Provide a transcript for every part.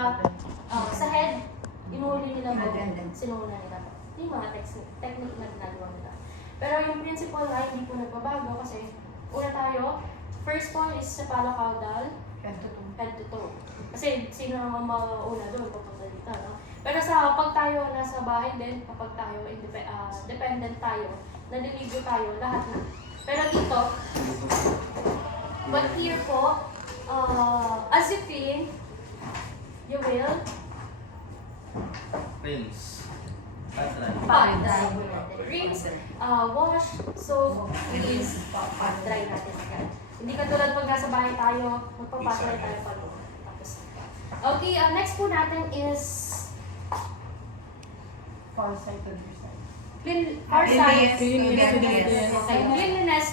iba, sa head, inuuli nila mo, sinuna nila. Yung mga technique na ginagawa nila. Pero yung principle nga, hindi po nagbabago kasi una tayo, first one is cephalocaudal, head to toe. Kasi sino naman mauna doon, papunta dito, no? Pero pag tayo nasa bahay din, kapag tayo dependent tayo, naliligo tayo, lahat na. Pero dito, but here po, as you clean, you will Rinse. rinse, wash, soak, release, dry natin agad. Hindi katulad pag nasa bahay tayo, magpapatry tayo pag tapos. Okay, next po natin is cleanliness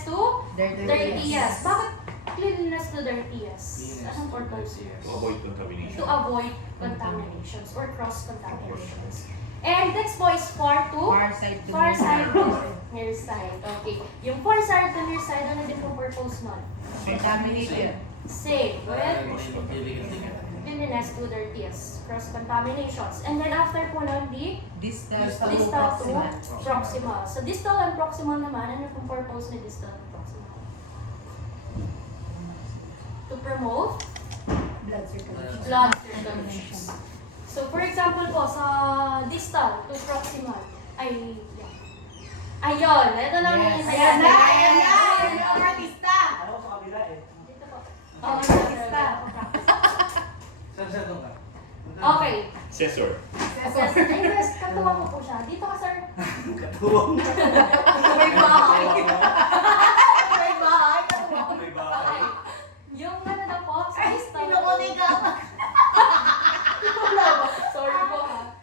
to dirtiest. Bakit cleanliness to dirtiest? Anong purpose? To avoid contamination. To avoid contaminations or cross-contaminations. And next po is far side to near side. Okay. Yung far side to near side, ano din pong purpose nun? Same. With cleanliness to dirtiest. Cross-contaminations. And then after po nun, the distal to proximal. So distal and proximal naman, ano pong purpose ni distal and proximal? To promote blood circulation. So for example po, sa distal to proximal, ay ayun, ito lang yung Ayan yung artista! Dito po. Artista. Saan doon ka? Okay. Cesar. Yes, katuwa mo po siya. Dito ka, sir. Katuwang. May bahay! May bahay! May bahay. Yung ano na po, sa distal. Pinukunin ka! Sorry po ha.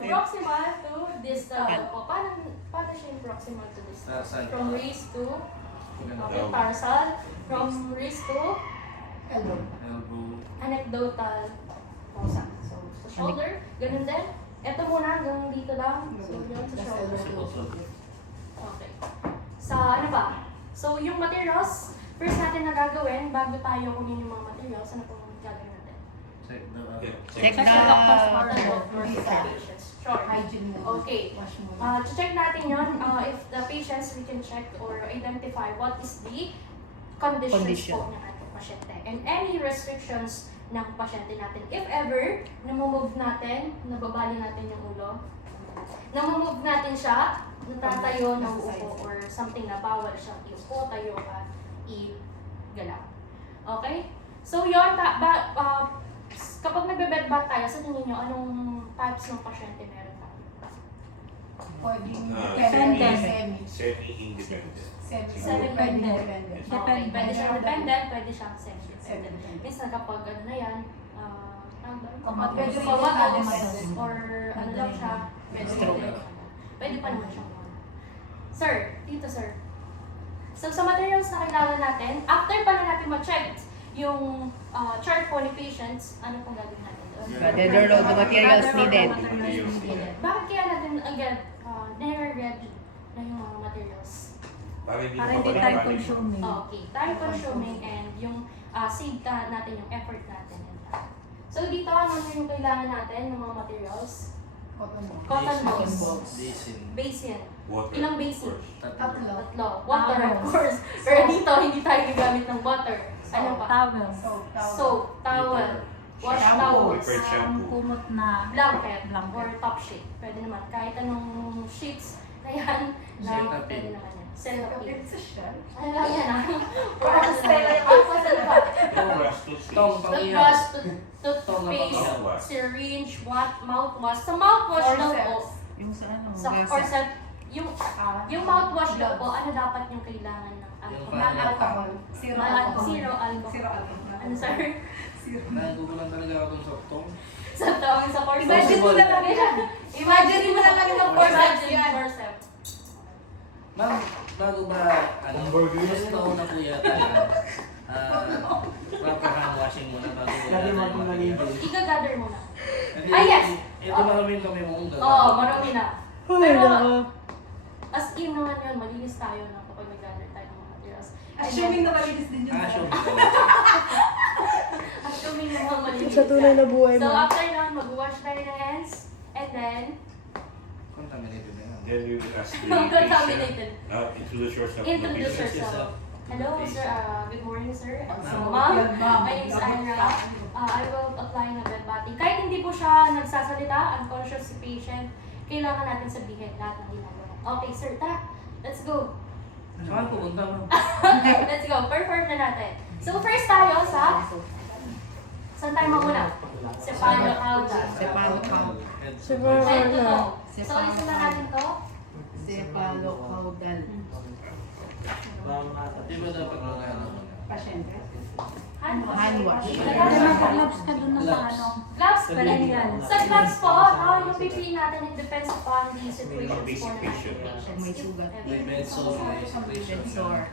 Proximal to distal po. Paano siya yung proximal to distal? Tarsal. From wrist to tarsal. From wrist to Elbow. anecdotal fossa. So, sa shoulder, ganun din. Ito muna, hanggang dito lang. So, yun sa shoulder. Okay. Sa ano ba? So, yung materials, first natin na gagawin, bago tayo kunin yung mga materials, ano pong gagawin natin? Check Check the doctor's order. Sure. Hygiene mo. Okay. Wash mo. Check natin yon. If the patients, we can check or identify what is the conditions po ng ating pasyente. And any restrictions ng pasyente natin. If ever, namumove natin, nababali natin yung ulo, namumove natin siya, natatayo, nauupo, or something na bawal siyang iupo, tayo ka, i-galaw. Okay? So yun, kapag nagbe-bed bath tayo, sa tingin nyo, anong types ng pasyente meron tayo? Pwedeng Dependent. Semi-independent. Semi-independent. Okay, pwede siyang dependent, pwede siyang semi-dependent. Minsan kapag ano na yan, Kapag medyo medyo comatose or ano lang siya, pwede pa naman siyang Sir, dito sir. So sa materials na kailangan natin, after pa na natin ma-check yung chart po ni patients, ano pong gagawin natin doon? Gather load the materials needed. Bakit kaya natin agad nire-read na yung mga materials? Para hindi time consuming. Okay, time consuming and yung save natin yung effort natin and time. So dito, ano yung kailangan natin ng mga materials? Cotton balls. Basin. Water. Ilang basin? Tatlo. Tatlo. Water, of course. Pero dito, hindi tayo gagamit ng water. Ano pa? Towel. Soap, towel, wash towels, Prepared shampoo. Kumot na blanket, or top sheet. Pwede naman. Kahit anong sheets na yan, na Cellophane. pwede naman yan. Cellophane. Cellophane. Ano lang yan ah? Para sa Stella yung Tapos ano ba? Toothbrush, toothpaste. Tong, Toothbrush, toothpaste, Mouthwash. syringe, mouthwash. Sa mouthwash daw po, Yung sa ano? sa yung mouthwash daw po, ano dapat yung kailangan ng alcohol? Alcohol. Zero alcohol. Zero alcohol. Zero alcohol. Ano sir? Nagugulan talaga ako dun sa tong. Sa tawag sa forceps. Imagine mo na lang yan. Imagine mo na lang yung forceps Imagine yan. forceps. Ma'am, bago ba, mas nauna po yata proper hand washing muna bago Iga-gather mo na. Ah, yes! Ito maraming kami mong Oo, marami na. Pero, as in naman yun, malinis tayo na kapag nag-gather tayo ng mga materials. Assuming na malinis din yun. Assuming. Assuming naman malinis sa tunay na buhay So mo. after nun, mag-wash tayo ng hands. And then, Contaminated na yan. Then you ask the contaminated. patient, introduce yourself. to the Introduce patient. yourself. Hello, sir. Good morning, sir. So, Ma'am. ma'am, my name is Ira. I will apply ng red button. Kahit hindi po siya nagsasalita, unconscious si patient, kailangan natin sabihin lahat ng ginagawa. Okay, sir. Tara. Let's go. Saan pupunta mo? Let's go. Perform na natin. So, first tayo sa... Saan tayo mamuna? Cephalocauda. Cephalocaudal. Head to toe. So, isa na natin to. Cephalocaudal. Di ba dapat mga ano? Hand wash. Hand wash. Gloves ka dun na sa ano. Gloves pa rin Ganyan. yan. Sa gloves po, yung pipiliin natin, it depends upon the situations Basic po ng patient. patients. May sugat. May bed sore, may secretion. Sore.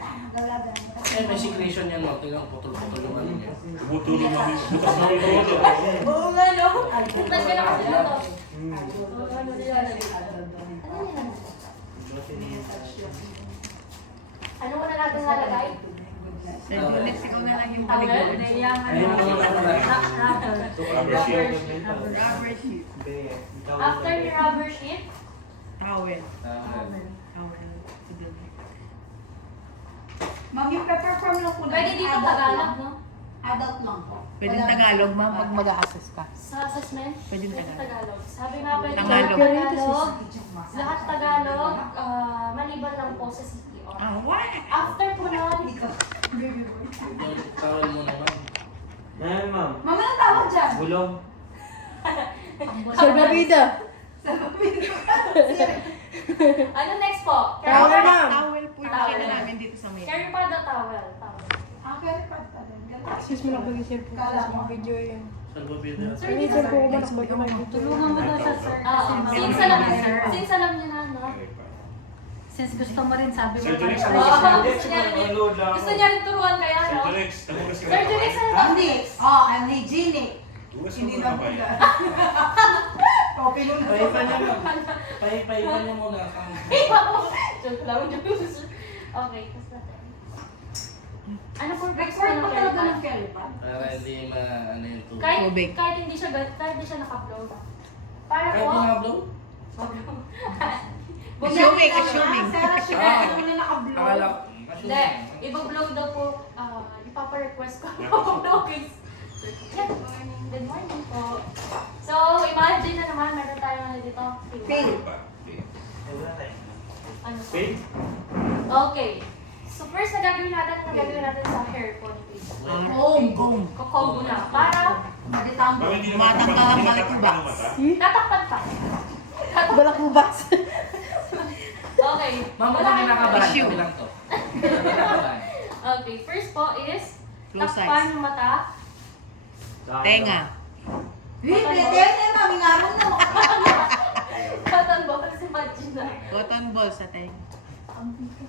Eh, may secretion yan mo. Tingnan, putol-putol yung ano niya. Tumutulong kami. Bukas na yung todo. Oo nga, no? Tagka na kasi na to. Ano nila? Ano yan? Ano muna natin nalagay? Sir Junex, ikaw na lang yung Towel? paligid. Ayun mo lang Rubber sheet. Rubber sheet. After the rubber sheet, Towel. Towel. Towel. Ma'am, yung pepper-form lang po na. pwede dito Tagalog, no? Adult lang po. Pwedeng Tagalog, ma'am, pag mag-a-assess ka. Sa assessment, Pwede pwede Tagalog. Tagalog. Sabi nga pwede Tagalog. Tagalog. Lahat Tagalog, maliban lang po sa CPR. Ah, what? After po nun, Towel mo naman. Ayan, ma'am. Ma'am, anong tawag dyan? Bulong. Salvavida. ano next po? Towel Carry na. Towel po yung Towel. kita namin dito sa may. Carry pa the towel. Towel. Okay, pad pa din. Sis mo lang pag-isip po sa mga video yun. Salvavida. Sir, Hindi dito sir sir. po kumanak ba yung mga video? Tulungan mo daw siya, sir. Since alam niyo na, no? Since gusto mo rin, sabi mo Sir Junex, pa. Oo, Junex, gusto niya rin turuan kaya, Sir no? Junex, nagugas ka Sir Junex, ano ba? Hindi. Oh, I'm ni Ginny. Hugas ka Hindi muna na ba yan? Copy mo na. Pahipa niya mo. Pahipa niya muna. Joke lang, joke. Okay, tapos natin. Ano po Record mo talaga ng carry pad. Para hindi ano yung tubig. Tubig. Kahit hindi siya naka-blow. Para Kahit po, mga-blow? Assuming, assuming. Sarah siya. Ah. Ano mo na naka-blow? Akala ko. hindi, ibablow daw po, ipapa-request ko. Okay. Good morning. Good morning po. So, imagine na naman, meron tayong ano dito. Pink. Ano po? Pink? Okay. So, first na gagawin natin sa hair po ni patient. Comb. Kukombo na. Para Maditambo. Bakit hindi Tumatang ka ang balikubas. tatakpan pa. Balakubas. Okay. Ma'am, Wala kung kayong kinakabahan, Issue. kami lang to. Okay, first po is Close takpan eyes. yung mata. Tenga. Uy, pwede na. Mamingarong na. Cotton balls, imagine na. Cotton ball sa tenga.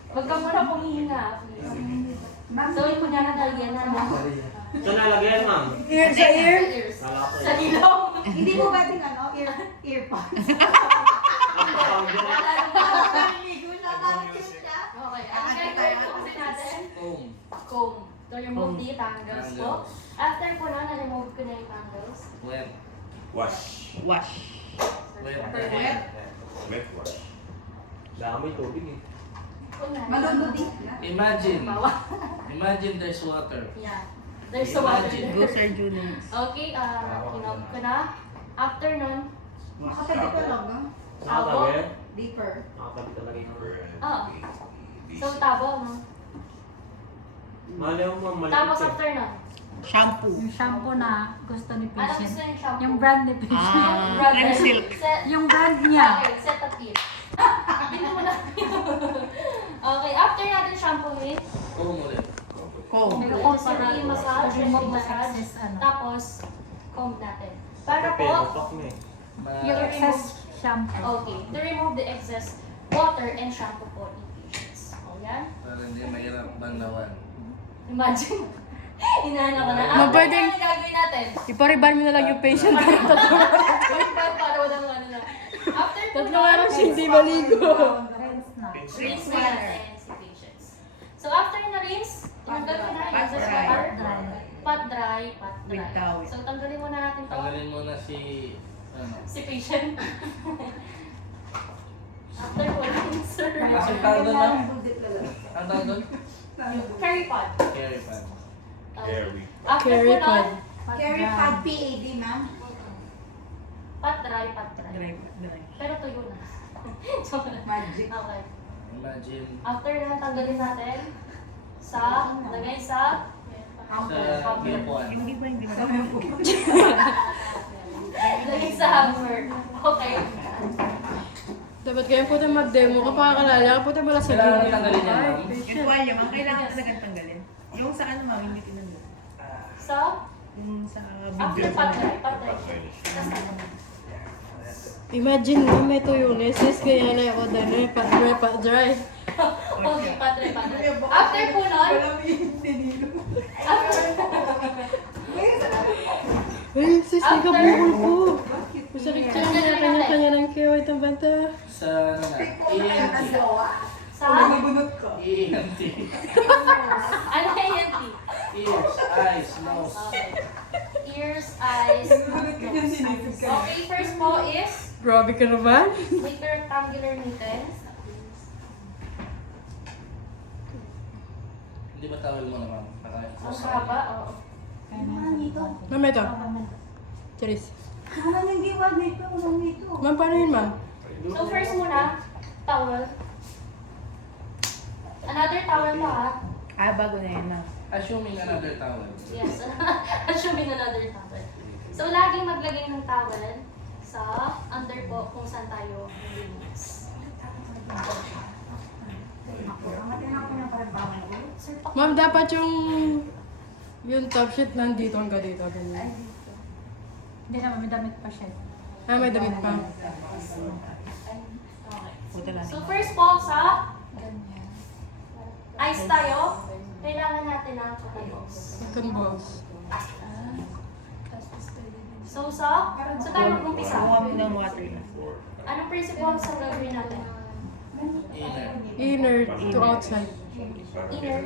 Huwag ka muna pumihinga. So, yung kunyara na yan na. Saan nalagyan, ma'am? Ear sa ear. Sa ilong. Hindi mo ba din ano? Earpods. Okay, ang gagawin po kasi natin, Comb. comb. To remove the tangles po. Tangles. After po na, na-remove ko na yung tangles. Wet. Wash. Wash. Wet. Wet. Wet wash. Dami tubig eh. Kunyari. Maluludi. Imagine. Bawa. Imagine there's water. Yeah. There's a water Imagine. Go, there. Sir Junex. Okay, kinop ko na. After nun, Makapwede ko lang, no? Nakatagay? Deeper. Nakatagay talaga yung... Ah. So, tabo, no? Mali mo, ma'am. Mali Tapos after nun, Shampoo. Yung shampoo na gusto ni ano gusto patient. yung shampoo? Yung brand ni patient. Ah, Brand. Cleansilk. Yung brand niya. Okay, set up here. Hindi mo na. Okay, after natin shampooin, Comb ulit. Comb. necessary massage, Remove the massage, excess, ano. tapos comb natin. Para Kape, po, utok mo eh. Yung excess shampoo. okay, to remove the excess water and shampoo po in patients. O yan. Para hindi mahirap banlawan. Imagine. Inaano ko na. Ma, After pwedeng- na, gagawin natin. Ipariban mo na lang yung patient. Para walang ano na. After po Tatlong araw siya hindi maligo. Rinse na. rinse na natin si patients. So after na rinse, tinanggal ko na yung excess water. Dry. Pat dry, pat With dry. towel. So, tanggalin muna natin to. Tanggalin mo na si... Ano? Si patient. After po lang, sir. Ang tawag doon, ma'am? Ang tawag doon? Carry pad. Carry pan. Carry. After Carry po nun, pad. Carry pad PAD, ma'am. pat dry, pat dry. Drive. Drive. Pero tuyo na. So, Magic. okay. Imagine. After na tanggalin natin, sa, lagay sa, Sa ginupuan. Hindi ba hindi Sa ba? mga po. lagay sa hammer. Okay. Dapat kayo po tayo mag-demo. Kapakalala ka po tayo wala sa Kailangan gilid. tanggalin yan, ma'am. Yung tuwalya, ang kailangan talaga tanggalin. Yung sa ano, ma'am, hindi tinanggal. Sa, Yung sa after video. pat dry, pat dry. Imagine mo may tuyo na. Sis kaya na ako dahil pa dry. Okay, pat dry, pat dry. After po nun, after, Ay, sis, may After- kabukol po. Masakit siya. Kanya-kanya ng kiwit ang banta. Sa ano na? ENT. sa, Nabunot ko. ENT. ano kay ENT? Ears, eyes, nose. Okay. Ears, eyes, nose. Okay, first po is, Grabe ka naman. make the rectangular mittens. Hindi ba tawag mo na, ma'am? Ang haba, oo. Ma'am, ito. Charis. Walang hindi wag nito, walang nito. Ma'am, paano yun, ma'am? So first muna, towel. Another towel pa ha. Ah, bago na yan, ma'am. Assuming another towel. Yes, assuming another towel. So laging maglagay ng towel sa under po kung saan tayo nilinis. Sir, pak- Ma'am, dapat yung top sheet nandito hanggang dito. Ganyan. Hindi naman, may damit pa siya. Ah, may damit pa. Okay. Puta lang. So first po sa eyes tayo, kailangan natin ng cotton balls. Cotton balls. So sa tayo mag-umpisa. Kuha mo ng water na. Anong principles ang gagawin natin? Inner. Inner to outside. Inner,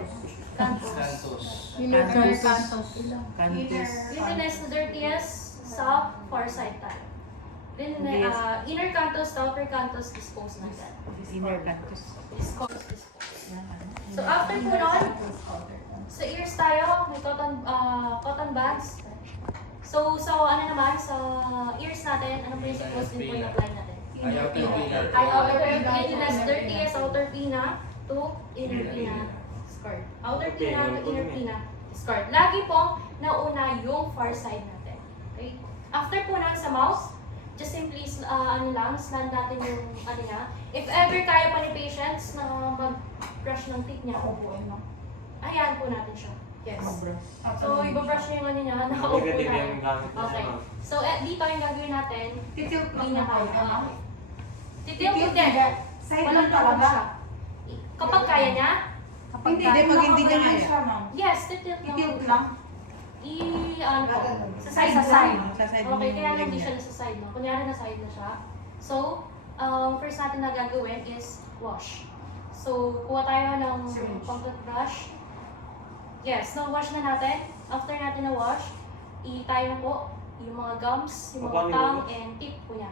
cantus. Cantus. Inner cantus. Cantus. Cleanliness to dirtiest sa far side tayo. Inner cantus, outer cantus, dispose na agad. Inner cantus. Dispose. So after po nun, sa ears tayo, may cotton buds. So ano naman, sa ears natin, anong principles din po yung apply natin? Ay, outer pinna. Ay, outer pinna. Cleanliness, dirtiest, outer pinna to inner pinna skirt. Outer pinna to inner pinna skirt. Lagi pong nauna yung far side natin. Okay? After po nun sa mouse, just simply, slant natin yung, niya. If ever kaya pa ni patients na mag-brush ng teeth niya, ayan po natin siya. Yes. So, ibabrush niya yung niya, nakaupo Negative na. yung gamit mo Okay. siya, ma'am. So, dito yung gagawin natin, Titilt hindi niya kaya. Okay. Titilt Titilt din. Side Walang lang tawag talaga. siya. Kapag kaya niya, Hindi, Hindi, pag hindi niya nakaganyan kaya. siya, ma'am. yes, titilt lang. Titilt lang. Ano po, sa side Sa lang. side. Sa side Okay, mo kaya yung hindi leg siya niya. nasa side, no? Kunyari na side na siya. So, first natin na gagawin is wash. So, kuha tayo ng pang-toothbrush. Yes, no, wash na natin. After natin na wash, tayo na po yung mga gums, yung mga tongue, and tip po niya.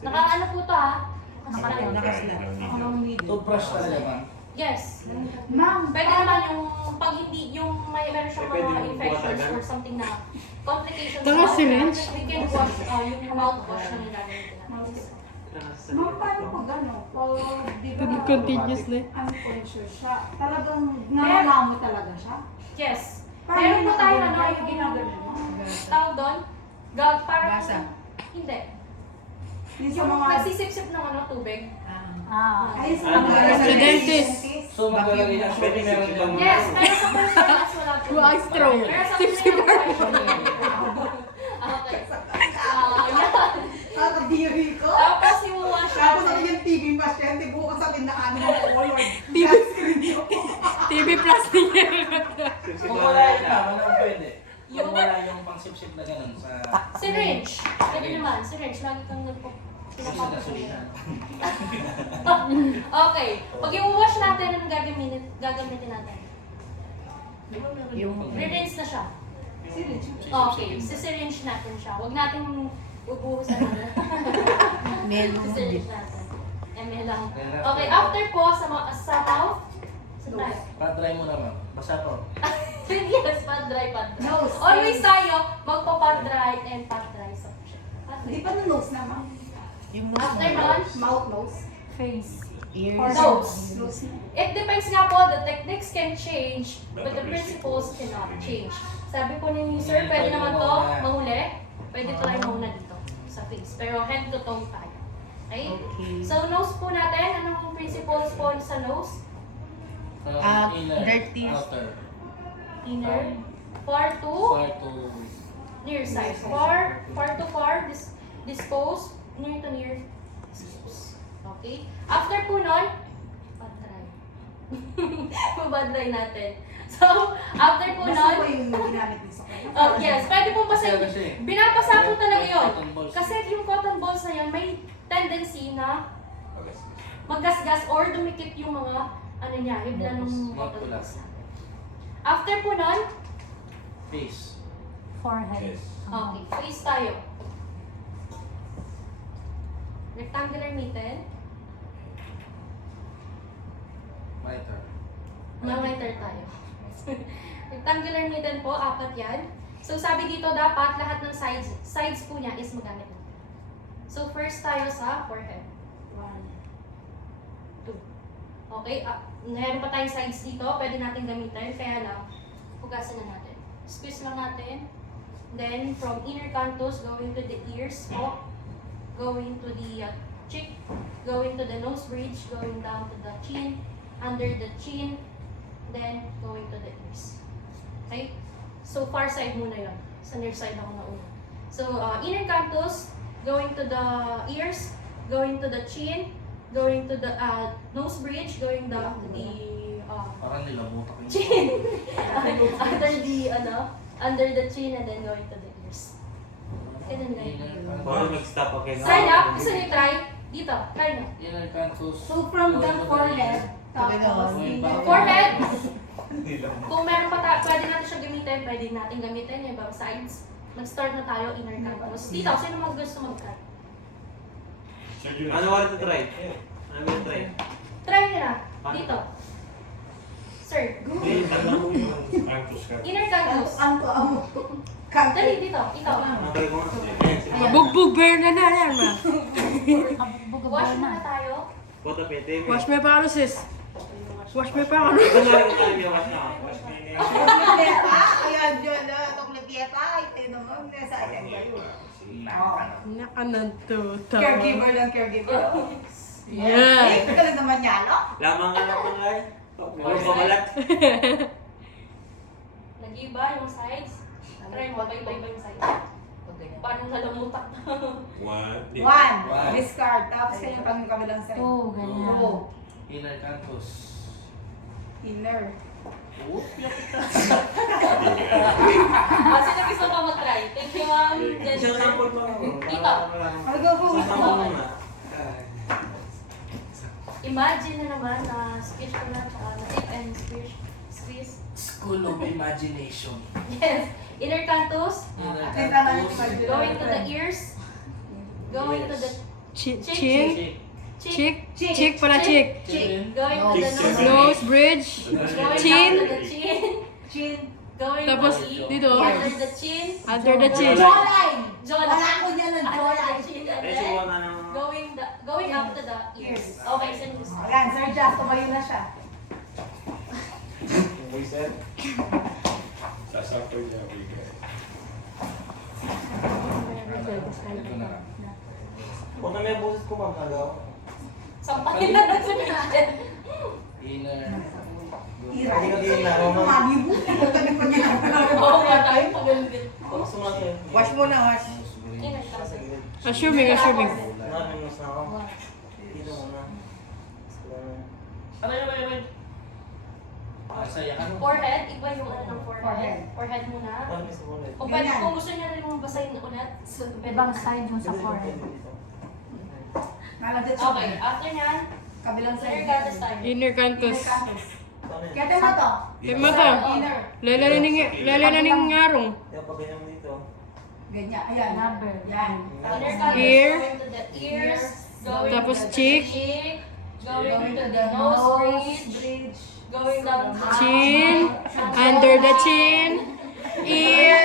Nakaano po to ha? Toothbrush talaga, ma'am. Yes. Ma'am, Pwede naman yung pag hindi, yung meron siyang Pwede mga yung infections buwasan or something na complications. Tanga, sa syringe? mouth, we can wash, yung mouthwash na nilagay natin. ma'am, paano pag ano? Pag di ba Continuous na. unconscious siya, talagang nanganamo talaga siya? Yes. Paano Meron po tayo nakaganon? ano, Yung ginaganon mo? tawag doon, parang, Basa. hindi. Yung sa Yung mga... nagsisip-sip ng tubig. Ay, sa Ah, mga... sa dentist. So, maglalagay na. Pwede meron sipsip yan. lang. Yes, pero sa personals wala po. Yung eye straw. Pero sa Sip-sip personals wala po. Okay. Yan. Kakadiri ko. Tapos yung wash Tapos ako natin. yung TV pasyente, bukas sa tindahan mo color. TV plastic yan. Kung wala yun, ma'am, anong pwede? Yung wala yung pang-sip-sip na ganun sa... Syringe. Pwede naman. Syringe. Lagi kang Susunod-susunod. Okay. Pag i-wash natin, anong gagamitin natin? Yung Re-rinse na siya. Okay, sisyringe natin siya. Huwag natin ubuhusan na. Sisyringe natin. ml lang. Okay, after po sa mouth, saan tayo? Pa-dry mo naman. Basta to. Yes, pad dry. Nose. Always tayo magpa-pad dry and pad dry sa pad Di dry. pa na nose naman. Yung most After nun, Mouth, nose. Face. ears. Nose. Nose na. it depends nga po, the techniques can change, but the principles cannot change. Sabi po ni Sir, pwede naman to mahuli. Pwede try muna dito sa face. Pero head to toe tayo. Okay? Okay. So nose po natin, anong principles po sa nose? Inner, dirty. outer. Inner, far to Far to near side. Far to far, dispose, near to near, dispose. Okay? After po nun, pad dry. Pabad dry natin. So, after po Basta nun, po yung ginamit niyo sa kanya. yes, pwede po basahin. Kasi, Binabasa po talaga yun. cotton balls. Kasi yung cotton balls na yun, may tendency na maggasgas or dumikit yung mga ano niya, hibla ng cotton balls natin. After po nun, face. Forehead. Yes. okay, face tayo. Rectangular mitten. Miter. Mamiter tayo. Rectangular mitten po, 4 yan. So sabi dito dapat lahat ng sides po niya is magamit natin. So first tayo sa forehead. 1, 2. Okay, meron pa tayong sides dito, pwede natin gamitin, kaya lang, hugasan na natin. Squeeze lang natin. Then from inner canthus, going to the ears po, going to the cheek, going to the nose bridge, going down to the chin, under the chin, then going to the ears. Okay? So far side muna yun. Sa near side ako na una. So inner canthus, going to the ears, going to the chin, going to the nose bridge, going down to the Parang nilamutak yung chin. Under the chin and then going to the ears. Ganun lang. Paano mag-stop okay na? Sign up, gusto niyo try? Dito, try nyo. Inner canthus. So from the forehead, tapos Okay, inner Forehead. Kung meron pa pwede natin siya gamitin, pwede natin gamitin yung ibang sides. Mag-start na tayo, inner canthus. Dito, sino mag gusto mag-try? Ano wala ito try? Ano yung try? Try nyo na. Dito. Sir, Hindi, taglan mo yun. inner canthus. Ang Dali, dito. Ikaw. Okay mo. Bugbog bear na yan, ma. Wash muna tayo. Puto pete. Wash me pa sis. Wash me pa Ito na rin tayo biyawas na. Tuklepieta? Ayan yun, tuklepieta. Ito naman, nasa atin kayo. Nakanantuta. Caregiver lang, caregiver. Yeah. Eh, galing naman niya, no? Lamang ka naman ay. Huwag pamalat. Nag-iba yung sides. Try mo, iba-iba yung sides. Parang nalamutak na. One. Discard. Tapos kayo kami kabilang side. Oh, ganyan. Two. Inner canthus. Inner. Sino gusto ka mag-try? Thank you, ma'am. Isang sample pa. Dito. I'll go po. Isang sample muna. Imagine na naman na squish ko na, tip and squeeze. School of Imagination. Yes. Inner canthus. Inner Kita na yung canthus. Going to the ears. Going to the Chin? cheek. Chick pala chick. Cheek. Going to the nose. Nose bridge. Going Chin. down to the chin. Chin. Going Tapos to the dito. under the chin. Under the chin. Jawline. Jawline. Wala ko niya ng Under jawline. the chin and Ay, then suwa na ng... going up to the ears. Okay, sino gusto? Ayan, Sir Jazz, tumayo na siya. Sasapoy niya, bigay. Ito na. Kung na may boses ko ma'am, halaw. Sampahin na lang sa natin. Inner. Tira. Hindi ka din na. Mami mo. Tabi pa niya. Oo, nga tayo pagalit. Kung sumaki. Wash muna, wash. Nose bridge. Inner canthus. Assuming. Namin mo sa ako. Dito muna. Aray. Saya ka no? Forehead, iba yung ano ng Forehead. forehead. Forehead muna. Paano may sumunod? Kung pwede, kung gusto niya rin mong basahin ulit. Ibang side mo sa forehead. Nalagyan siya. Okay, after nyan, Kabilang inner side. canthus tayo. Inner canthus. Inner canthus. ano eh. Kaya tayo to. Kaya mata. Inner. Lalaning ngarong. Kaya pag ganyan mo dito. Ganyan. Ayan. Yan. Inner canthus Ear. going to the ears, going Tapos to the cheek. going to the nose bridge, going down to Chin. Under the chin. Ear.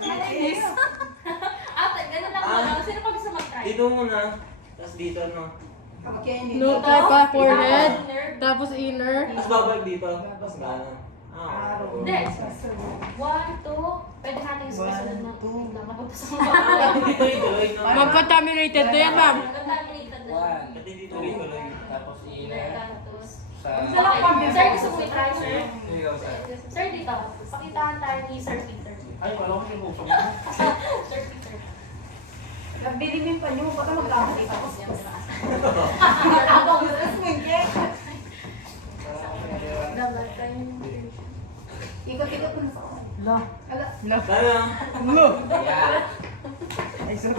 Okay. Ate, ganun lang muna. Sino pa gusto mag-try? Dito muna. Tapos dito ano. Okay, hindi. No, pa, forehead. Tapos inner. Tapos babalik dito. Tapos gano'n. Ah. Hindi. 1, 2. Pwede natin susunod na. Lang napunta sa mga. Dito ituloy na. Mag-contaminated na yan, ma'am. Contaminated na. 1, Pati dito ituloy. tapos Inner inner. canthus. Sa... Okay. Sir, gusto mo i-try, sir? Ikaw, sir. Sir, dito. Pakitaan tayo ni Sir Peter. Ay, wala ko yung uso mo. Sir Peter. Nabili mo yung panyo. Baka magkakasay ka. Tapos yan, diba? Ako gusto mo yung cake. Ikot-ikot mo na sa akin. Ala. Kaya. Yan. Ay, sorry.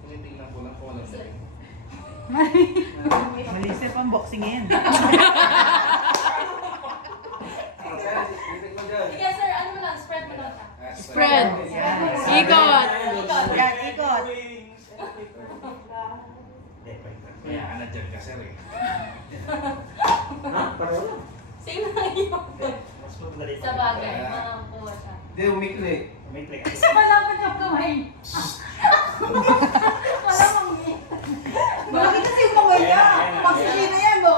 Tinitingnan ko lang kung walang galing. Malisip ang boxing yan. Sige, sir, ano mo lang? Spread mo lang siya. Spread. Ikot. Yan, ikot. Kaya ka na dyan ka, sir eh. Ha? Pareho lang. Same lang yun. Mas madali. Sa bagay, makakuha siya. Hindi, umikli. May click. Malapit yung kamay. Wala mong Bakit kasi yung kamay niya? Pagsili na yan, no?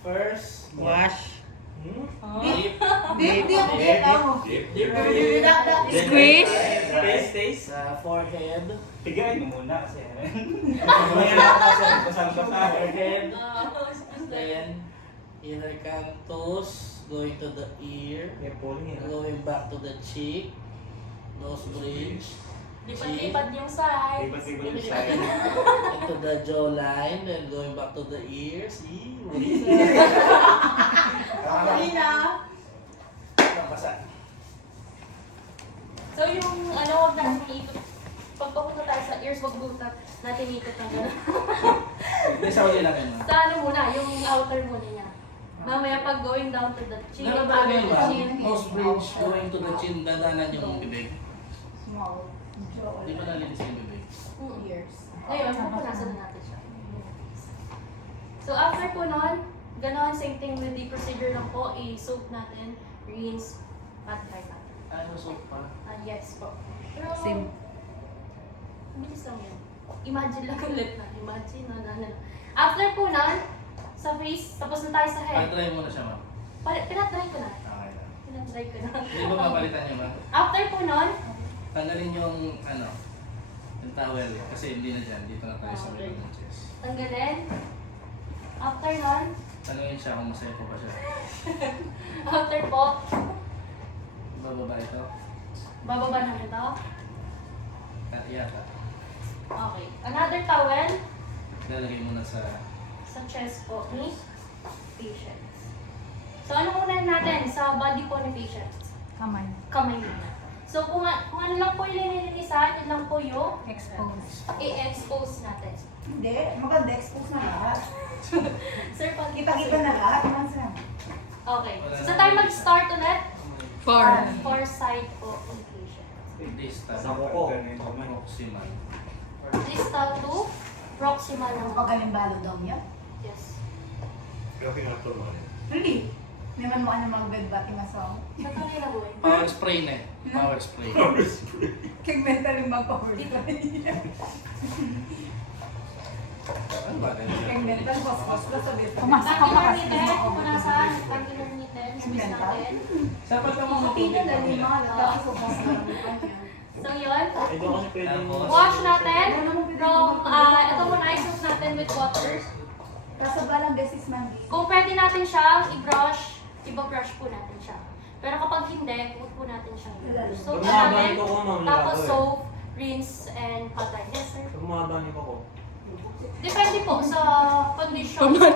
First, Wash. dip. Dip. Ano? Squish. Taste. Sa forehead. Pigain mo muna kasi. Forehead. Then, inner canthus. Going to the ear. May polling yun. Going back to the cheek. Nose bridge. Lipat-lipat yung side. Lipat-lipat yung Side. Into the jawline. Then going back to the ears. Kanina. Basa. So yung ano, wag natin ikot. Pag papunta tayo sa ears, wag muna natin ikot ng gano'n. Hindi, sa uli lang yun. Sa ano muna, yung outer muna niya. Mamaya pag going down to the chin, Ganun back talaga to yun, the ma'am. chin. Nose bridge going to the chin. Dadanan yung bibig. Small. Di ba nalinis yung bibig? Ears. Ngayon, pupunasan na natin siya. So after po nun, gano'n, same thing with the procedure lang po, i-soak natin, rinse, at dry natin. Ano, soap pa? Yes po. Pero, Same. bilis lang yun. Imagine lang ulit na. Imagine na. After po nun, sa face, tapos na tayo sa head. Pag-try muna siya, ma'am. Pinatry ko na. Okay lang. Pinatry ko na. Hindi ba mapalitan niyo, ma'am? After po nun, Tanggalin yung, yung towel. Kasi hindi na dyan. Dito na tayo sa Okay. middle ng chest. tanggalin. After nun, Tanungin siya kung masaya po ba siya. after po, Bababa ito? bababa namin ito. Yata. Okay. Another towel Lalagay muna sa... sa chest po ni patient. So ano muna natin sa body po ni patient? Kamay. Kamay muna. So kung ano lang po yung linilinisan, yun lang po yung Expose. i-expose natin. Hindi. Maganda expose na lahat. Sir, pag Kita-kita na lahat. Mansa. Okay. So tayo mag-start ulit. Far. For side po ni patient. Distal. Sa kuko. Proximal. Distal to proximal Ano naman. pag alimbalo daw niya? Yes. Okay na ito mo. Really? Naman mo ano mag-bed batting asong? Sa kanila boy. Power spray na eh. Power spray. Kaya mentally mag-power Ano ba? Kaya mental boss plus sabi. Angular knitted, pupunasan. Angular knitted. Squeeze natin. Sapat ka mga Pina na lima. Tapos ubos na. So yun. Eh, doon kasi pwede mo. Wash natin from, ito muna i-soak natin with water. Kaso balang beses man. Kung pwede natin siyang i-brush, iba-brush po natin siya. Pero kapag hindi, huwag po natin siyang i-brush. Soak Pag na mahaba natin, nito ko, ma'am, tapos labo eh. soap, rinse, and patay. Yes, sir. Pag mahaba niyo pa ko. Depende po sa condition or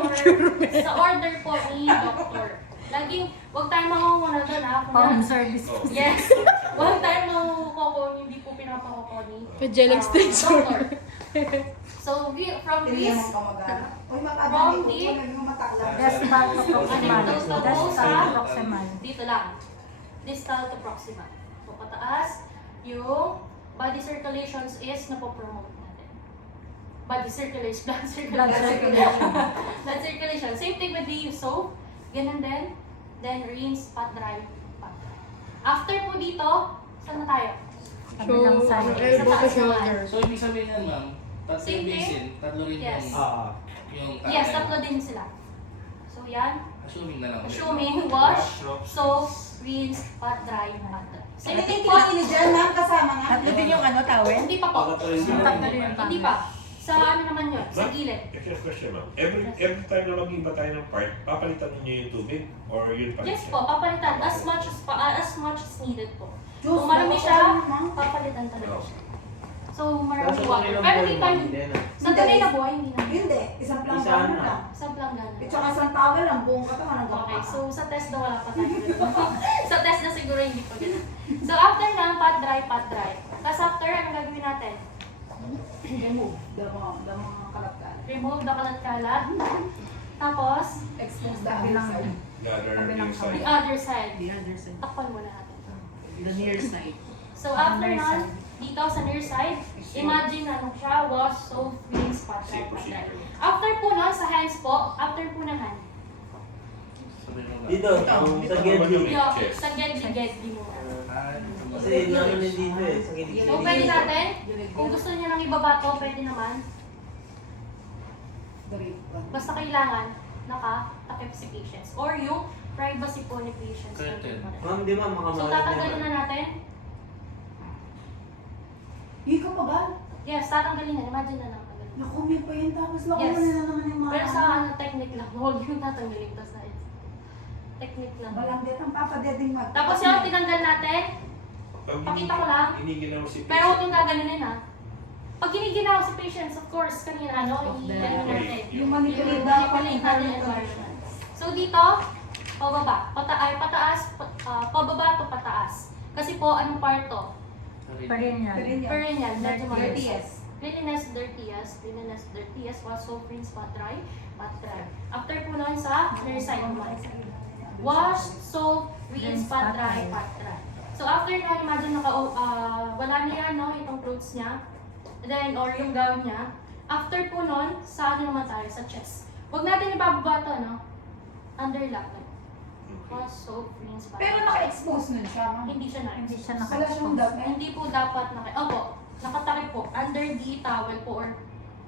sa order po ni doctor. Laging, huwag tayong mangunguna doon ha. Home service. Yes. Huwag tayong mangungukoko, hindi po pinapakoko ni Gel extension. doctor. So, from Hindi this, naman kamag-anak. Uy, From makadami ko. the- Naging mataklang. Distal to proximal. Distal to Distal to proximal. dito lang. Distal to proximal. So, pataas, yung body circulations is napopromote natin. Body circulation, blood circulation. Blood circulation. Same thing with the soap. Ganun din. Then, rinse, pat dry, pat dry. After po dito, saan na tayo? So, elbow to shoulder. So, ibig sabihin yan, ma'am, tatlo Same yung thing? basin, tatlo rin Yes. yung Yes, tatlo din sila. So, yan. Assuming na lang. Assuming, wash, soap, rinse, pat dry, pat dry. Same Ano thing yung po. kinakini dyan, ma'am? Kasama nga. Tatlo din yung ano, towel? Hindi pa po. Hindi pa. Sa ano naman yun? Sa Ma'am, gilid. Next question, ma'am. Every time na mag-iba tayo ng part, papalitan niyo yung tubig? Or yun pa? Yes po, papalitan as much as needed po. Diyos, Kung marami bakit siya, ano, ma'am? papalitan talaga Oo. siya. So, marami water. Pero hindi tayo, sa tunay na buhay, hindi na. Hindi. Isang Isa planggana na. lang. Sa planggana. At saka isang towel lang, buong katawan hanggang Okay, paa. so sa test na wala pa tayo. Sa test na siguro hindi pa ganun. So after na, pat dry, pat dry. Tapos after, anong gagawin natin? Remove. Damo kalat-kalat. Remove the kalat-kalat. Tapos, Expose the other side. Gather Kabilang yung the side. other side. The other side. Takpan muna natin. The near side. So after nun, dito sa near side, imagine na ano siya, wash, soap, rinse, pat dry, pat dry. After po nun, sa hands po, after po ng hand, Dito, sa Gedli. yung sa gedli muna. Kasi naman dito eh, sa Gedli. So pwede natin, kung gusto niyo nang ibaba to, pwede naman. Basta kailangan naka-takip si patients. Or yung privacy po ni patients. Curtain. Ma'am, di ma'am, So makamahal tatanggalin na natin. Ikaw pa ba? Yes, tatanggalin na. Imagine na lang. Naku, may pa yun. Tapos naku, Yes. wala na naman yung mga... Pero sa ano, technique lang. Huwag yung tatanggalin to sa technique lang. Walang det ang papadeding mag... Tapos yung tinanggal natin, Pag Pakita ko lang. Iniginaw si pero huwag yung gaganinin ha. Pag giniginaw si patients, of course, kanina ano, Of the- i-ano natin. Yung manipulate Yung dapat manipulate natin yung environment. So dito, pababa. Pataas, pababa to pataas. Kasi po, anong part to? Perineal. Perineal, medyo mabilis. Dirtiest. Cleanliness, dirtiest, wash, soap, rinse, pat dry, pat dry. After po nun sa near side naman. Wash, soap, rinse, pat dry, pat dry. So after na, imagine wala na yan, no, itong clothes niya. Then, or yung gown niya. After po nun, sa ano naman tayo, sa chest. Huwag natin ibababa to, no? Underlock na. Wash, soap, rinse, pat Pero dry. naka-expose nun siya, ma'am. Hindi siya na. Hindi siya Wala siyang naka-expose. damit. Hindi po dapat opo, nakatakip po. Under the towel po or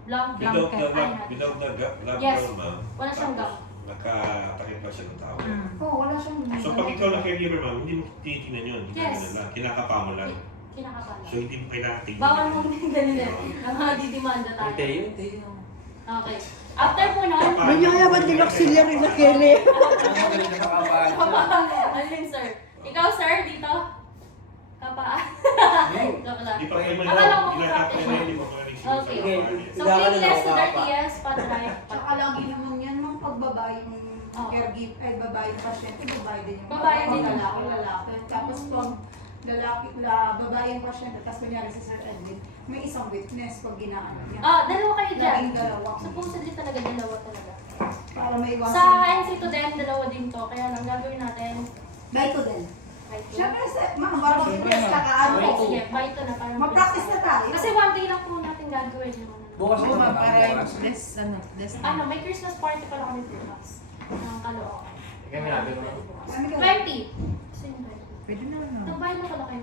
blanket. Without the Ay, without the lab Yes. gown, ma'am. Wala siyang Tapos, nakatakip pa siya ng tao. Oo, wala siyang... So pag ikaw lang caregiver, ma'am, hindi mo tinitingnan yun. Hindi Yes. ganun lang. Kinakapa mo lang. Kinakapala. So hindi mo kailangan tingnan. Bawal mong ganun din. Ang mga didimanda tayo. Tayo. Okay. After po nun, Ganyan kaya ba't yung auxiliary na kili? Ano galing nakakapaan? alin sir? Ikaw sir, dito? Kapaan? Joke lang. Hindi pa kayo Akala mo ginakapa practice. na hindi mo pa rin Okay. sinasabi. So cleanliness to dirtiest, pat dry, pat Tsaka lagi naman yan, ma'am, pag babae yung Oo. caregiver, ay babae yung pasyente, babae din yung Babae din. lalaki. Tapos pag babae yung pasyente, tapos kunyari si Sir Edwin, may isang witness pag ginaano niya. dalawa kayo dyan. Laging dalawa. Supposedly talaga dalawa talaga. Para may iwasan. Sa NC2 din, dalawa din to. Kaya lang gagawin natin, Dito din. right here. Siyempre, ma'am, bago witness ka kaano. Okay, sige, by ito na parang Mag-practice na tayo. Kasi one day lang po natin gagawin yung Bukas Oo, mo ma'am, na para bukas. less, less. ano, may Christmas party pala kami bukas. Ng Caloocan. Kami natin mo. 20. Kasi yung 20. Pwede naman no? Nagbayad na pala kayo.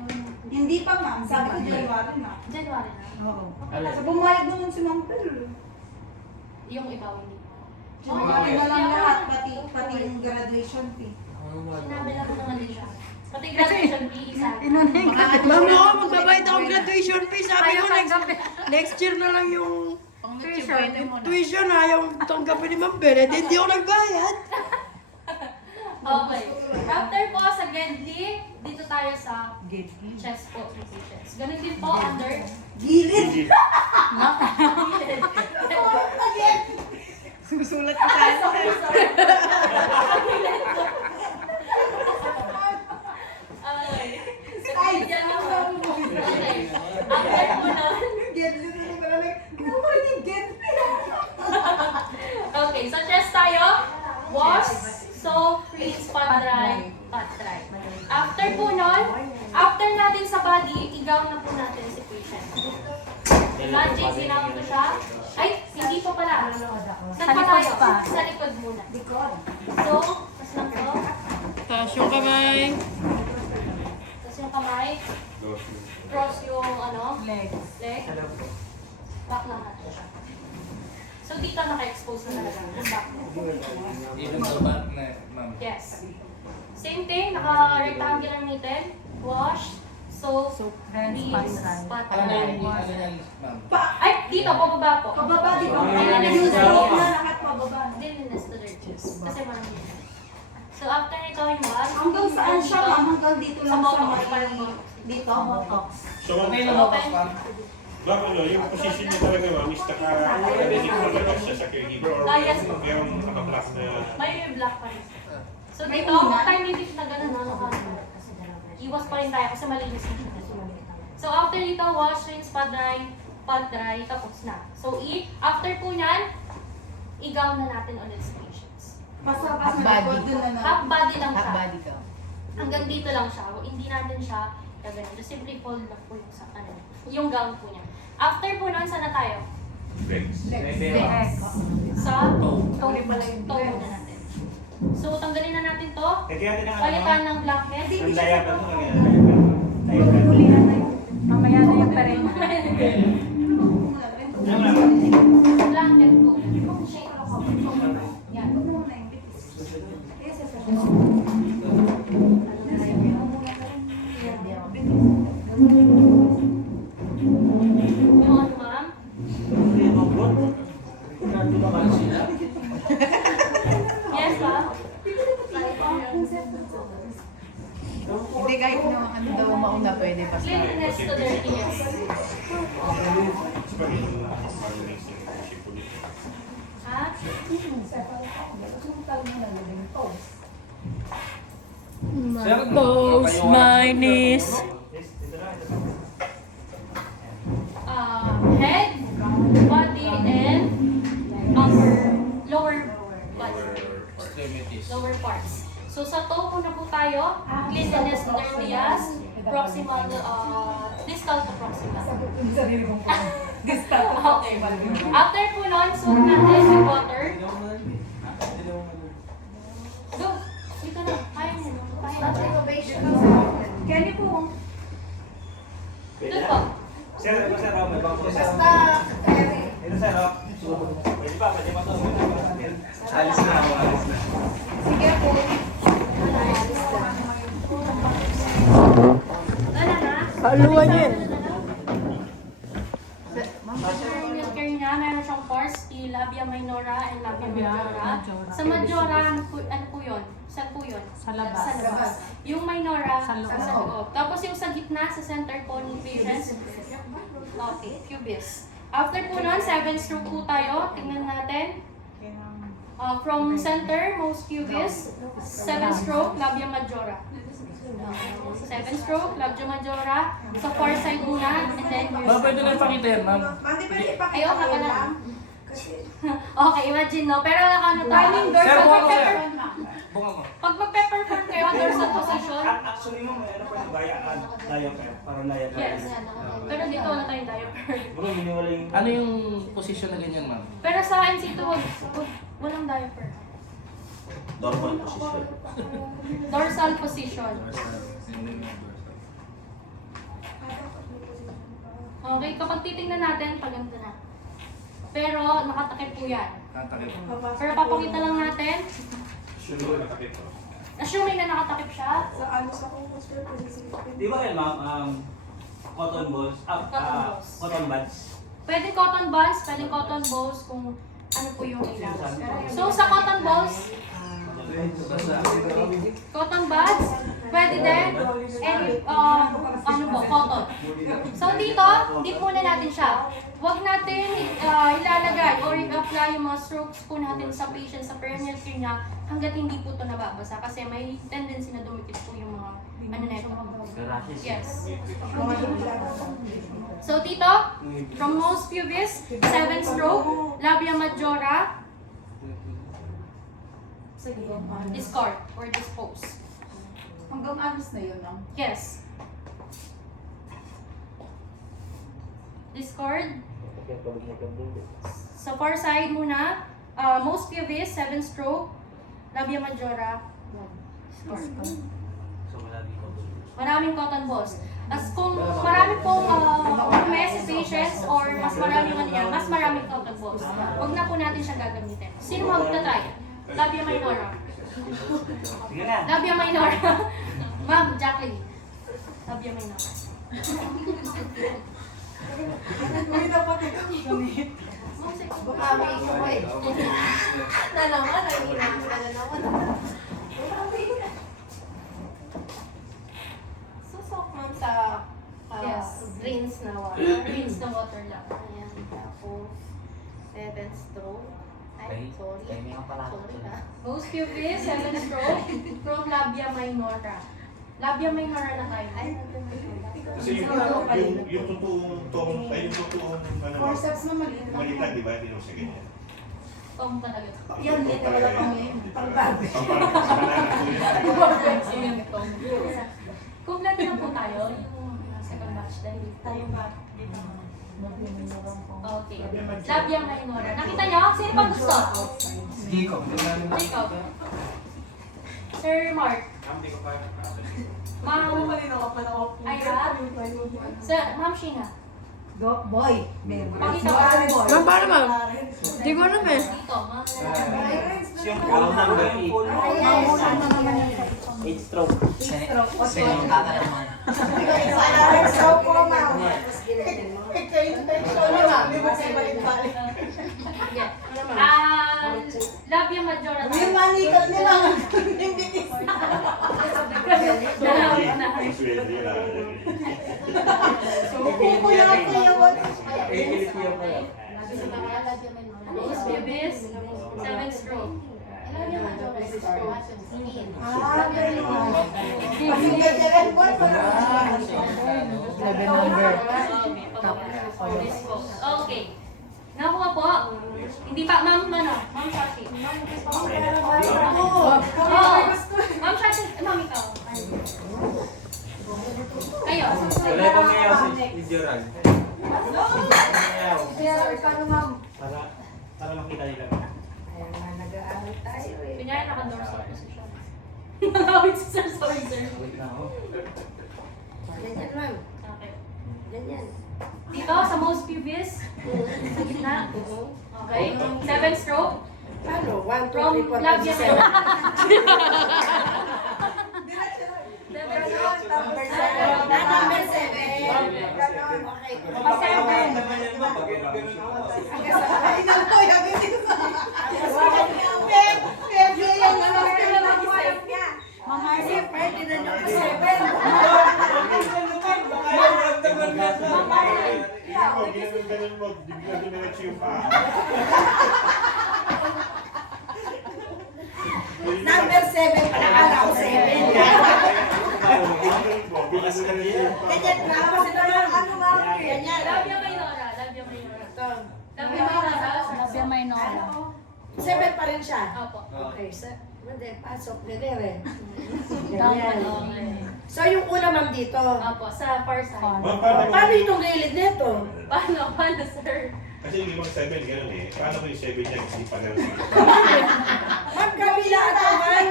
Hindi pa, ma'am. Sabi ko January na. January na. Oo. Okay. Sa bumayag naman si Ma'am Pel. Yung iba, hindi. January na lang lahat, pati yung graduation fee. Sinabi lang ko naman din siya. Pati graduation fee, isa. Ma'am, ako magbabayad ako graduation fee. Sabi ko next year na lang yung tuition na yung tanggapin ni Ma'am Bennett. Hindi ako nagbayad. Okay. After po sa Gedli, dito tayo sa Gedli. chest po ng patients. Ganun din po under Gilid! gilid. Susulat ko tayo. Imagine, ginamit ko siya. Ay, hindi pa pala. Saan pa tayo? Sa likod muna. So, tas lang to. Taas yung kamay. Tas yung kamay. Cross yung ano, leg. Back lang natin siya. So, dito naka-expose na talaga. Yung back mo. Even sa back na, ma'am. Yes. Same thing, naka-rectangular knitted. Wash. Soap. Rinse. Pat Ano dry. yan, ma'am? Ay, dito, pababa po. Pababa, di ba? Cleanliness to Na dirty. lahat pababa. Cleanliness to dirty. Kasi marami. So, after nito yung wash. Hanggang saan siya, ma'am? Hanggang dito Sa lang siya, botox, ma'am. parang botox. Dito, botox. So, Okay na Open. ba, ma'am? Ma'am, ano, yung position niya talaga, ma'am, is naka-dedic talaga siya sa caregiver or Yes. merong naka-block na... May black pa rin. So, May dito, una. kung tayo hindi siya na ganun, iwas pa rin tayo kasi malinis na siya. So, after dito, wash, rinse, pat dry, tapos na. So, after po yan, i-gown na natin ulit sa patients. Basta Half kasi body. likod dun na Half body lang Half siya. body ka. Hanggang dito lang siya. Hindi natin siya gagawin. Just simply fold lang po yung, yung gown po niya. After po nun, saan na tayo? Legs. Sa Toe. toe muna natin. So, tanggalin na natin to. Kaya natin Palitan ng blackhead. ang diaper mo. Mamaya na yung pareho. Blanket ko. Yan. Yung ano, ma'am? Yes, ma'am? Hindi kahit na ano daw mauna pwede pa sa Cleanliness to dirtiness. Ha? Sir, Toes, my knees. Head, body, and lower body. Extremities. Lower parts. So sa toe po na po tayo, cleanliness to dirtiness, proximal, distal to proximal. Okay. After po nun, soak natin with water. Go! Dito na. Kaya mo. Kaya natin. Kenny po. Doon po. Sir, ano sir, may bangko sir. Basta, Terry. Ito sir, pwede pa to. Alis na ako, alis na. Sige po. Wala na. Haluan yan. Yung care niya, meron siyang pores, labia minora and labia majora. Sa majora, ano po yun? Saan po yun? Sa labas. Sa labas. Yung minora, Sa loob. sa loob. Tapos yung sa gitna, sa center po ng patients. Okay, pubis. After po nun, 7 stroke po tayo. Tingnan natin. From center, most pubis. 7 stroke, labia majora. 7 stroke, labia majora. Sa far side muna, and then Ma'am, pwede lang pakita yan, ma'am. Mandi ba ipakita Ayaw ka ko pala. lang? Kasi, Okay, imagine no. Pero ano tayo, timing dorsal Sir, buka mo, pag-pepper. Bunga mo. Pag mag-pepperform kayo, dorsal position. Actually mo, mayroon pa yung diaper, para diaper. Yes. Pero dito wala tayong diaper. Bro, miniwala yung... Ano yung position na ganyan, ma'am? Pero sa NC2, walang diaper. Normal position. Dorsal position. Okay, kapag titingnan natin, paganda na. Pero nakatakip po yan. Tatakip. Pero papakita lang natin, Sure, nakakita. assuming na nakatakip siya, sa ano sa kung sir, pwede sige. Di ba yan ma'am, cotton balls, cotton buds? pwedeng cotton buds, pwedeng cotton balls kung ano po yung kailangan. So sa cotton balls, cotton buds, pwede din, any, ano po, cotton. So dito, dip muna natin siya. Huwag natin ilalagay or i-apply yung mga strokes po natin sa patient, sa perineal care niya, hanggat hindi po ito nababasa kasi may tendency na dumikit po yung mga ano na ito. Yes. So dito, from most pubis, 7 stroke, labia majora, discard or dispose. Hanggang anos na yun, ma'am. Yes. Discard, Sa far side muna, most pubis, 7 stroke, labia majora, 1. Maraming cotton balls. As kung marami pong messy patients or mas maraming mas maraming cotton balls, huwag na po natin siya gagamitin. Sino magta-try? Labia minora. Sige na. Labia minora. Ma'am, Jacqueline. Labia minora. Susok ma'am sa Yes. rinse na water. Rinse the water lang. Ayan, tapos 7 stroke. Ay, sorry. Sorry na. Most pupils, 7 stroke, from labia minora. Labia minora na tayo. Ay, Kasi yung totoong tong, ay yung totoong ano, Forceps na maliit lang. malitan, di ba? Hindi naman siya ganyan. Tom talaga. Yan, yan, wala pang pang-barbie. Kumplete na po tayo. Yung second batch dahil tayo ba? Okay. Labia minora. Nakita niyo? Sino pang gusto? Jacob. Sir Mark. Ma'am. Ira. Sir, Ma'am Sheena. Go, boy. Pakita ko. Ma'am, paano ma'am? Hindi ko alam eh. Dito, Ma'am. Yung roll number 8 stroke. Yeah. Labia majora. Yung manikat nila. Hindi isa. Dalawa na. Kuya ko yun. Most pubis, 7 stroke. Ah, gano'n. Kasi ganyan po. Okay. Nakuha po. Hindi pa, ma'am, ma'am Shashi. Oo. Ma'am Shashi, ma'am ikaw. Kayo. Wala pa mayaw si Gerald. Para makita nila. Kunyari naka-dorsal position. Nakawit si Sir, sorry sir. Ganyan ma'am. Okay. Ganyan. Dito, sa most pubis, sa gitna. Okay. 7 stroke. Paano? 1, 2, From 3, 4, 5, labia 6, 7. Number 7. Okay. Inan ko yung isa. Bebe, yung ano, Mama, pwede na nyo pa 7. Ganun mo, bigla dumiretso yung paa. Number 7, palakala ko 7. Bigas ka nila. Ganyan na, kasi naman, ano nga, ganyan. Labia minora. Labia minora. Labia minora. 7 pa rin siya. Opo. Okay, hindi, pasok din eh. Ganyan. Ganyan. So yung una ma'am dito. Opo, sa far side. Paano itong gilid nito? Paano, sir? Kasi yung ibang 7 ganun eh. Paano ko yung 7 niya kasi panel Magkabilaan naman.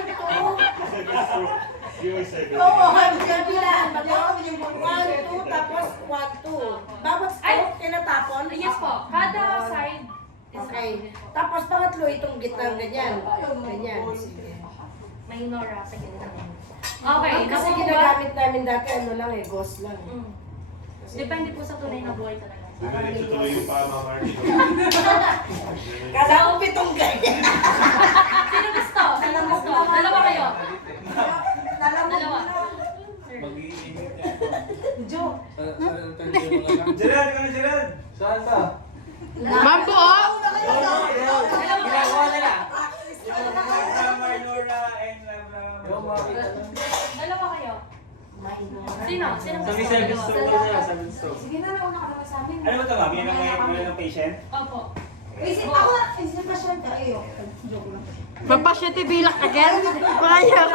yung 7. Oo, magkabilaan ba ito? 1, 2, tapos 1, 2. Bawat stroke tinatapon? Yes po. Kada side is Okay. Tapos pangatlo itong gitnang ganyan. Ganyan. minora sa gitna. Okay. Kasi nakuha ba? ginagamit namin dati ano lang eh, ghost lang. Mm. Depende po sa tunay na buhay talaga. Diretso tuloy yung paa, Mama Marty. Kala ko pitong ganyan. Sino gusto? Sino gusto? Dalawa kayo. Dalawa. Gerald, kami Gerald! Saan ka? Ma'am po! Ginagawa nila. Marlora and Dalawa kayo. Sino? Sino Sabi gusto? 7 stroke na 7 stroke. Sige na, nauna ka naman sa amin. Ano ba ito ma'am? Yan ang patient? Opo. Isip ako, isip pa siya tayo. Joke lang. Mapasyete bilak again? Payak!